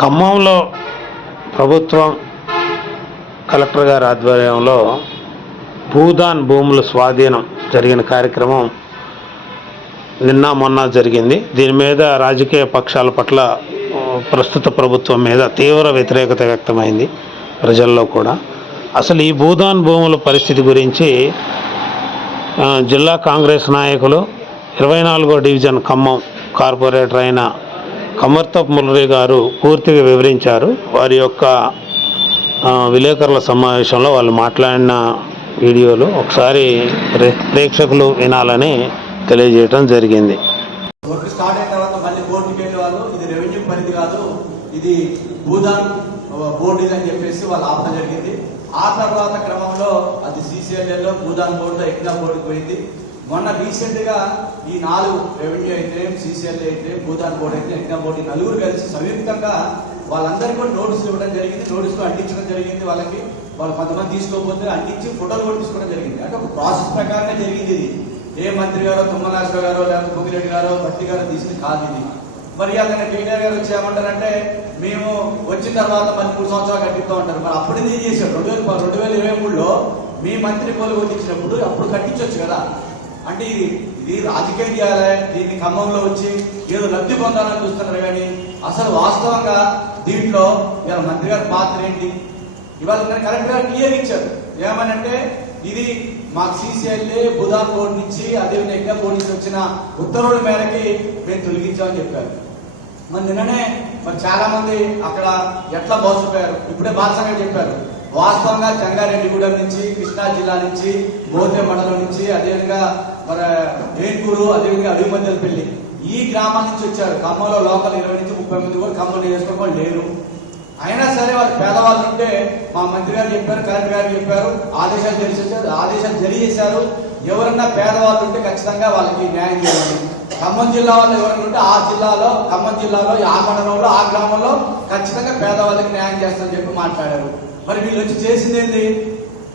ఖమ్మంలో ప్రభుత్వం కలెక్టర్ గారి ఆధ్వర్యంలో భూదాన్ భూముల స్వాధీనం జరిగిన కార్యక్రమం నిన్న మొన్న జరిగింది. దీని మీద రాజకీయ పక్షాల పట్ల ప్రస్తుత ప్రభుత్వం మీద తీవ్ర వ్యతిరేకత వ్యక్తమైంది ప్రజల్లో కూడా. అసలు ఈ భూదాన్ భూముల పరిస్థితి గురించి జిల్లా కాంగ్రెస్ నాయకులు 24వ డివిజన్ ఖమ్మం కార్పొరేటర్ అయిన కమర్తప్ మురళి గారు పూర్తిగా వివరించారు. వారి యొక్క విలేకరుల సమావేశంలో వాళ్ళు మాట్లాడిన వీడియోలు ఒకసారి ప్రేక్షకులు వినాలని తెలియజేయడం జరిగింది. స్టార్ట్ అయిన తర్వాత మళ్ళీ కోర్టుకి వెళ్ళే వాళ్ళు ఇది రెవెన్యూ పరిధి కాదు, ఇది భూదాన్ బోర్డు అని చెప్పేసి వాళ్ళు ఆపడం జరిగింది. ఆ తర్వాత క్రమంలో అది CCLA భూదాన్ బోర్డు ఎక్నా బోర్డుకి పోయింది. మొన్న రీసెంట్ గా ఈ 4 రెవెన్యూ అయితే, CCLA అయితే, భూదాన్ బోర్డు అయితే, ఎక్నా బోర్డు నలుగురు కలిసి సంయుక్తంగా వాళ్ళందరికీ కూడా నోటీసులు ఇవ్వడం జరిగింది. నోటీసులు అంటించడం జరిగింది. వాళ్ళు కొంతమంది తీసుకోకపోతే అంటించి ఫోటోలు కూడా తీసుకోవడం జరిగింది. అంటే ఒక ప్రాసెస్ ప్రకారంగా జరిగింది. ఇది ఏ మంత్రి గారో, తుమ్మనాశ్వర గారో, లేకపోతే పొంగిరెడ్డి గారో, భట్టి గారో తీసింది కాదు ఇది. మరి అతను కేటీఆర్ గారు వచ్చి ఏమంటారంటే మేము వచ్చిన తర్వాత మళ్ళీ 3 సంవత్సరాలు కట్టిస్తూ ఉంటారు. మరి అప్పుడు ఏం చేశారు? 2023లో మీ మంత్రి పోలు కొట్టించినప్పుడు అప్పుడు కట్టించవచ్చు కదా. అంటే ఇది రాజకీయం చేయాలి. దీన్ని ఖమ్మంలో వచ్చి ఏదో లబ్ధి పొందాలని చూస్తున్నారు. కానీ అసలు వాస్తవంగా దీంట్లో ఇవాళ మంత్రి గారి పాత్ర ఏంటి? ఇవాళ కలెక్టర్ గారు క్లియర్ ఇచ్చారు. ఏమనంటే ఇది మాకు CCLA భూదాన్ బోర్డు నుంచి అదేవిధంగా ఎక్నా బోర్డు నుంచి వచ్చిన ఉత్తర్వుల మేరకి మేము తొలగించామని చెప్పారు. మరి నిన్ననే మరి చాలా మంది అక్కడ ఎట్లా మోసపోయారు. ఇప్పుడే బాధ్యతగా చెప్పారు. వాస్తవంగా జంగారెడ్డిగూడెం నుంచి, కృష్ణా జిల్లా నుంచి, మోతే మండలం నుంచి, అదేవిధంగా మరి ఏన్కూరు, అదేవిధంగా అడిమద్దెలపల్లి ఈ గ్రామాల నుంచి వచ్చారు. ఖమ్మంలో లోకల్ 20 నుంచి 30 మంది కూడా ఖమ్మం నియోజకవర్గం లేరు. అయినా సరే వాళ్ళు పేదవాళ్ళు ఉంటే మా మంత్రి గారు చెప్పారు, కలెక్టర్ గారు చెప్పారు, ఆదేశాలు జారీ చేశారు. ఎవరన్నా పేదవాళ్ళు ఉంటే ఖచ్చితంగా వాళ్ళకి న్యాయం చేయాలి. ఖమ్మం జిల్లా వాళ్ళు ఎవరైనా ఉంటే ఆ జిల్లాలో, ఖమ్మం జిల్లాలో, ఆ మండలంలో, ఆ గ్రామంలో ఖచ్చితంగా పేదవాళ్ళకి న్యాయం చేస్తామని చెప్పి మాట్లాడారు. మరి వీళ్ళు వచ్చి చేసింది ఏంటి?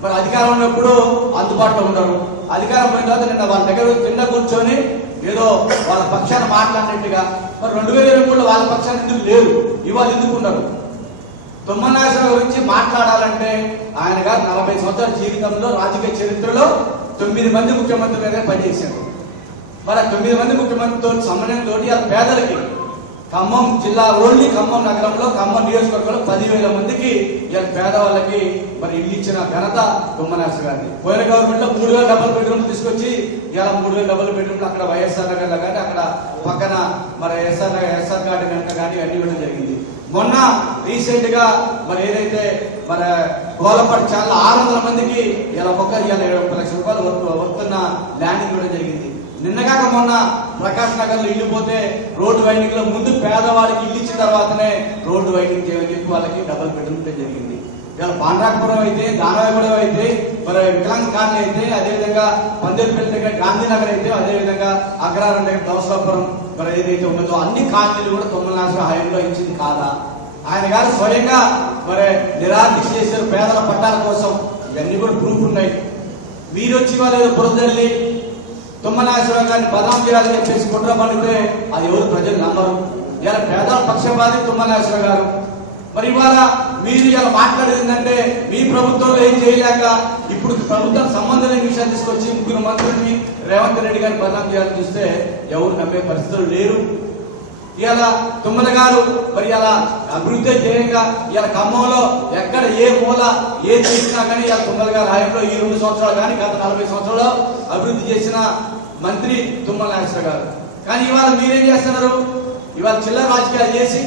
మరి అధికారం ఉన్నప్పుడు అందుబాటులో ఉండరు. అధికారం పోయిన తర్వాత నిన్న వాళ్ళ దగ్గర కింద కూర్చొని ఏదో వాళ్ళ పక్షాన్ని మాట్లాడినట్టుగా మరి 2023లో వాళ్ళ పక్షాన్ని ఎందుకు లేరు, ఇవాళ ఎందుకున్నారు? తుమ్మనాశ్వర గురించి మాట్లాడాలంటే ఆయన గారు 40 సంవత్సరాల జీవితంలో రాజకీయ చరిత్రలో 9 మంది ముఖ్యమంత్రుల దగ్గర పనిచేశారు. మరి 9 మంది ముఖ్యమంత్రితో సమన్వయంతో పేదలకి ఖమ్మం జిల్లా ఓన్లీ ఖమ్మం నగరంలో, ఖమ్మం నియోజకవర్గంలో 10,000 మందికి ఇలా పేదవాళ్ళకి మరి ఇల్లు ఇచ్చిన ఘనత తుమ్మనాశ్వర గారిది. పోయిన గవర్నమెంట్ లో 3,000 డబుల్ బెడ్రూమ్లు తీసుకొచ్చి ఇలా 3,000 డబుల్ బెడ్రూమ్లు అక్కడ వైఎస్ఆర్ నగర్ లో కానీ అక్కడ పక్కన మరి ఎస్ఆర్ గార్డెన్ వెనక కానీ అన్ని ఇవ్వడం జరిగింది. మొన్న రీసెంట్ గా మరి ఏదైతే మరి గోలపాటు చాలా 600 మందికి ఇలా ఒక్కొక్క 1 లక్ష రూపాయలు వస్తున్న ల్యాండింగ్ కూడా జరిగింది. నిన్నగాక మొన్న ప్రకాష్ నగర్ లో ఇల్లు పోతే రోడ్డు వైండింగ్ లో ముందు పేదవాడికి ఇల్లు ఇచ్చిన తర్వాతనే రోడ్డు వైండింగ్ చేయమని చెప్పి వాళ్ళకి డబుల్ బెడ్రూమ్ జరిగింది. ఇలా పాండ్రాపురం అయితే, దానవాయగూడెం అయితే, మరి వికలాంగ్ కాలనీ అయితే, అదేవిధంగా పందేరుపల్లి దగ్గర గాంధీనగర్ అయితే, అదేవిధంగా అగ్రహారం దగ్గర దోసలాపురం మరి ఏదైతే ఉన్నదో అన్ని కాలనీలు కూడా తుమ్మనాశ్వర హయాంలో ఇచ్చింది కాదా? ఆయన గారు స్వయంగా మరి నిరాదీక్ష చేశారు పేదల పట్టాల కోసం. ఇవన్నీ కూడా ప్రూఫ్ ఉన్నాయి. మీరు వచ్చి వాళ్ళు ఏదో బురదల్లి తుమ్మనాశ్వర గారిని బదనాం చేయాలని చెప్పేసి కుట్ర పడితే అది ఎవరు ప్రజలు నమ్మరు. ఇలా పేదల పక్షపాతి తుమ్మనాశ్వర గారు. మరి ఇవాళ మీరు ఇలా మాట్లాడేందంటే మీ ప్రభుత్వంలో ఏం చేయలేక ఇప్పుడు ప్రభుత్వం సంబంధం లేని విషయాలు తీసుకొచ్చి 3 మంత్రుల్ని రేవంత్ రెడ్డి గారిని బదనాం చేయాలని చూస్తే ఎవరు నమ్మే పరిస్థితులు లేరు. ఇలా తుమ్మల గారు మరి ఇలా అభివృద్ధి ధ్యేయంగా ఇలా ఖమ్మంలో ఎక్కడ ఏ మూల ఏది చేసినా కానీ ఇలా తుమ్మల గారు హయాంలో ఈ 2 సంవత్సరాలు కానీ గత 40 సంవత్సరాలు అభివృద్ధి చేసిన మంత్రి తుమ్మల నాగేశ్వర గారు. కానీ ఇవాళ మీరేం చేస్తున్నారు? ఇవాళ చిల్లర రాజకీయాలు చేసి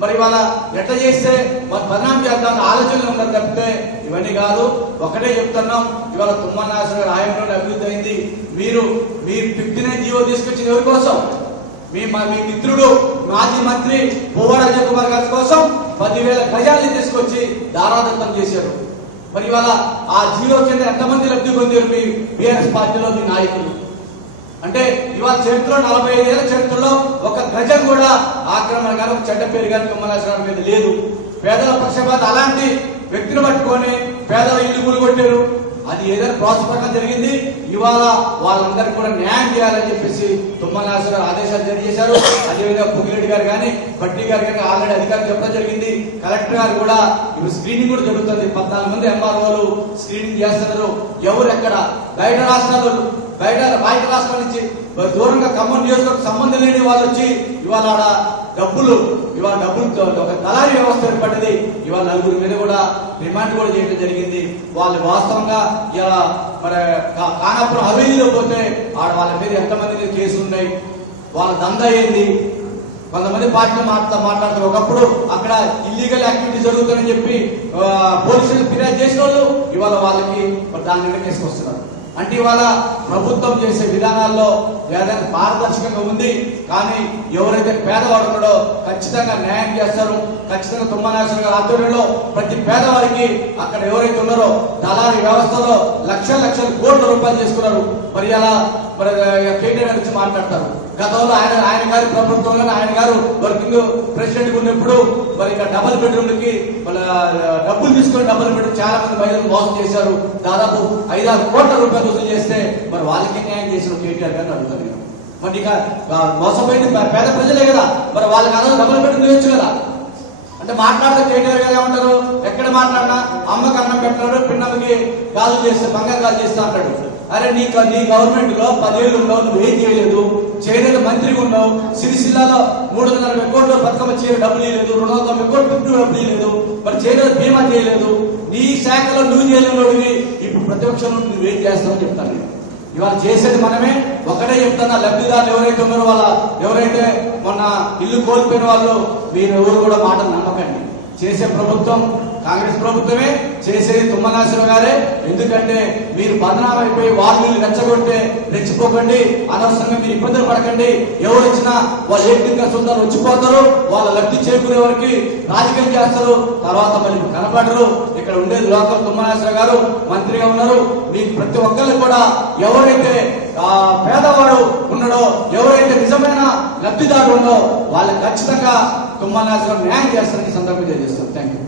మరి ఇవాళ ఎట్లా చేస్తే మరి బదనాం చేద్దామని ఆలోచనలు ఉన్నారు తప్పితే ఇవన్నీ కాదు. ఒకటే చెప్తున్నాం, ఇవాళ తుమ్మల నాగేశ్వర గారు హయాంలో అభివృద్ధి అయింది. మీరు 59 జీవో తీసుకొచ్చిన ఎవరి కోసం? మీ మిత్రుడు మాజీ మంత్రి పువ్వాడ అజయ్ కుమార్ గారి కోసం 10,000 గజాలని తీసుకొచ్చి దారాదత్తం చేశారు. మరి ఇవాళ ఆ జీవో కింద ఎంతమంది లబ్ధి పొందారు మీ బీఆర్ఎస్ పార్టీలో మీ నాయకులు? అంటే ఇవాళ చరిత్రలో 45 ఏళ్ల చరిత్రలో ఒక గజం కూడా ఆక్రమణ కానీ ఒక చెడ్డ పేరు కానీ తుమ్మనాశ్వర మీద లేదు. పేదల పక్షపాత అలాంటి వ్యక్తిని పట్టుకొని పేదల ఇల్లు కూలగొట్టారు. అది ఏదైనా ప్రాసెస్ ప్రకారం జరిగింది. ఇవాళ వాళ్ళందరికీ కూడా న్యాయం చేయాలని చెప్పేసి తుమ్మల నాగేశ్వరరావు ఆదేశాలు జారీ చేశారు. అదేవిధంగా పొంగిరెడ్డి గారు కానీ బట్టి గారు కానీ ఆల్రెడీ అధికారులు చెప్పడం జరిగింది. కలెక్టర్ గారు కూడా ఇప్పుడు స్క్రీనింగ్ కూడా జరుగుతుంది. 14 మంది ఎంఆర్ఓలు స్క్రీనింగ్ చేస్తున్నారు. ఎవరు ఎక్కడ బయట రాష్ట్రాల నుంచి దూరంగా ఖమ్మం నియోజకవర్గం సంబంధం లేని వాళ్ళు వచ్చి ఇవాళ డబ్బులు ఒక దళారీ వ్యవస్థ ఏర్పడ్డది. ఇవాళ నలుగురి మీద కూడా రిమాండ్ కూడా చేయడం జరిగింది. వాళ్ళు వాస్తవంగా ఇలా మరి ఖానాపురం హవేలీలో పోతే వాళ్ళ మీద ఎంతమంది మీద కేసులు ఉన్నాయి, వాళ్ళ దందా ఏంది, కొంతమంది పార్టీలు మాట్లాడతారు. ఒకప్పుడు అక్కడ ఇల్లీగల్ యాక్టివిటీ జరుగుతుందని చెప్పి పోలీసులు ఫిర్యాదు చేసిన వాళ్ళు ఇవాళ వాళ్ళకి దాని మీద కేసుకొస్తున్నారు. అంటే ఇవాళ ప్రభుత్వం చేసే విధానాల్లో ఏదైనా పారదర్శకంగా ఉంది. కానీ ఎవరైతే పేదవాడు ఉన్నాడో ఖచ్చితంగా న్యాయం చేస్తారు. ఖచ్చితంగా తుమ్మల నాగేశ్వరరావు గారి ఆధ్వర్యంలో ప్రతి పేదవాడికి అక్కడ ఎవరైతే ఉన్నారో దళారీ వ్యవస్థలో లక్షల కోట్ల రూపాయలు చేసుకున్నారు. మరి అలా మరి కేటీఆర్ గురించి మాట్లాడతారు. గతంలో ఆయన గారి ప్రభుత్వంలో ఆయన గారు వర్కింగ్ ప్రెసిడెంట్ ఉన్నప్పుడు మరి ఇక్కడ డబుల్ బెడ్రూమ్లకి డబ్బులు తీసుకొని డబుల్ బెడ్రూమ్ చాలా మంది మహిళలు మోసం చేశారు. దాదాపు 5-6 కోట్ల రూపాయలు వసూలు చేస్తే మరి వాళ్ళకి న్యాయం చేసిన కేటీఆర్ గారిని అడుగుతాను. మరి ఇక మోసపోయింది పేద ప్రజలే కదా, మరి వాళ్ళకి అలా డబుల్ బెడ్రూమ్ చేయొచ్చు కదా. అంటే మాట్లాడితే కేటీఆర్ గారు ఏమంటారు, ఎక్కడ మాట్లాడినా అమ్మకి అన్నం పెట్టాడు, పిన్నమ్మకి గాజులు చేస్తే బంగారు గాజు చేస్తా అంటాడు. అరే నీ గవర్నమెంట్ లో 10 ఏళ్ళు ఉన్నావు, నువ్వు ఏం చేయలేదు. చేయలేదు మంత్రిగా ఉన్నావు. సిరిసిల్లాలో 340 కోట్లు బతుకమ్మ చీర డబ్బులు ఇవ్వలేదు, 290 కోట్లు డబ్బులు ఇవ్వలేదు. మరి చేయలేదు, బీమా చేయలేదు. నీ శాఖలో నువ్వు చేయలేనివి ఇప్పుడు ప్రతిపక్షంలో నువ్వేం చేస్తావని చెప్తాను నేను. ఇవాళ చేసేది మనమే. ఒకటే చెప్తున్నా, లబ్ధిదారులు ఎవరైతే ఉన్నారో ఎవరైతే మొన్న ఇల్లు కోల్పోయిన వాళ్ళు మీరు ఎవరు కూడా మాటలు నమ్మకండి. చేసే ప్రభుత్వం కాంగ్రెస్ ప్రభుత్వమే, చేసేది తుమ్మల నాగేశ్వరరావు గారే. ఎందుకంటే మీరు బదనాం అయిపోయి వాళ్ళు రెచ్చిపోకండి, అనవసరంగా మీరు ఇబ్బందులు పడకండి. ఎవరు వచ్చినా వాళ్ళు ఏకంగా సొంతాలు వచ్చిపోతారు. వాళ్ళ లబ్ధి చేకూరే వరకు రాజకీయం చేస్తారు, తర్వాత మళ్ళీ కనపడరు. ఇక్కడ ఉండేది లోకల్ తుమ్మల నాగేశ్వరరావు గారు మంత్రిగా ఉన్నారు. మీకు ప్రతి ఒక్కరికి కూడా ఎవరైతే పేదవాడు ఉన్నాడో, ఎవరైతే నిజమైన లబ్ధిదారు ఉన్నో వాళ్ళకి ఖచ్చితంగా తుమ్మల నాగేశ్వరరావు న్యాయం చేస్తారని సందర్భంగా తెలియజేస్తారు. Thank you.